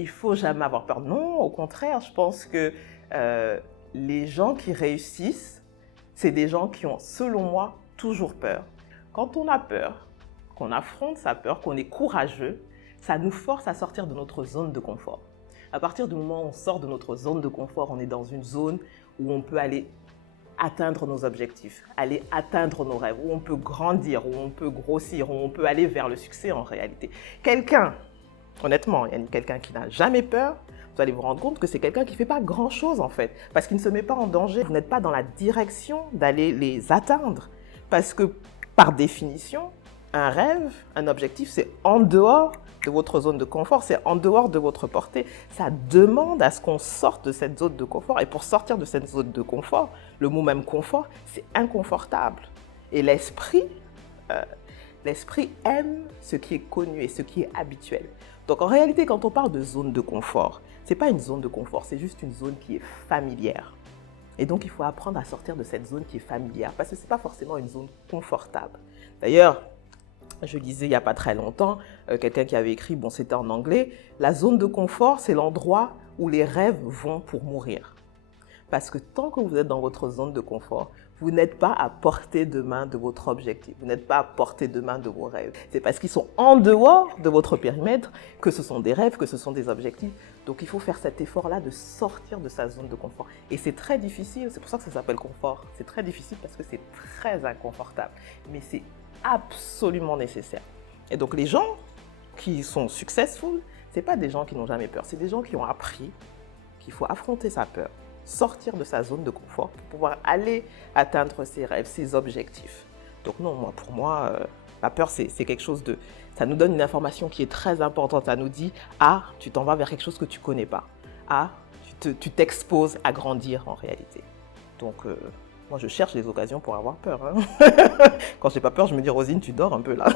il faut jamais avoir peur. Non, au contraire, je pense que les gens qui réussissent, c'est des gens qui ont, selon moi, toujours peur. Quand on a peur, qu'on affronte sa peur, qu'on est courageux, ça nous force à sortir de notre zone de confort. À partir du moment où on sort de notre zone de confort, on est dans une zone où on peut aller atteindre nos objectifs, aller atteindre nos rêves, où on peut grandir, où on peut grossir, où on peut aller vers le succès en réalité. Quelqu'un, honnêtement, il y a quelqu'un qui n'a jamais peur, vous allez vous rendre compte que c'est quelqu'un qui ne fait pas grand-chose en fait, parce qu'il ne se met pas en danger. Vous n'êtes pas dans la direction d'aller les atteindre, parce que par définition, un rêve, un objectif, c'est en dehors de votre zone de confort, c'est en dehors de votre portée. Ça demande à ce qu'on sorte de cette zone de confort. Et pour sortir de cette zone de confort, le mot même confort, c'est inconfortable. Et l'esprit aime ce qui est connu et ce qui est habituel. Donc en réalité, quand on parle de zone de confort, ce n'est pas une zone de confort, c'est juste une zone qui est familière. Et donc il faut apprendre à sortir de cette zone qui est familière, parce que ce n'est pas forcément une zone confortable. D'ailleurs, je lisais il n'y a pas très longtemps, quelqu'un qui avait écrit, bon c'était en anglais, la zone de confort, c'est l'endroit où les rêves vont pour mourir. Parce que tant que vous êtes dans votre zone de confort, vous n'êtes pas à portée de main de votre objectif, vous n'êtes pas à portée de main de vos rêves. C'est parce qu'ils sont en dehors de votre périmètre que ce sont des rêves, que ce sont des objectifs. Donc il faut faire cet effort-là de sortir de sa zone de confort. Et c'est très difficile, c'est pour ça que ça s'appelle confort. C'est très difficile parce que c'est très inconfortable. Mais c'est absolument nécessaire. Et donc les gens qui sont successful, ce n'est pas des gens qui n'ont jamais peur, c'est des gens qui ont appris qu'il faut affronter sa peur, sortir de sa zone de confort pour pouvoir aller atteindre ses rêves, ses objectifs. Donc non, pour moi, la peur c'est quelque chose de... Ça nous donne une information qui est très importante, ça nous dit « Ah, tu t'en vas vers quelque chose que tu ne connais pas. Ah, tu t'exposes à grandir en réalité. » Donc... moi, je cherche les occasions pour avoir peur. Hein. Quand j'ai pas peur, je me dis, Rosine, tu dors un peu là.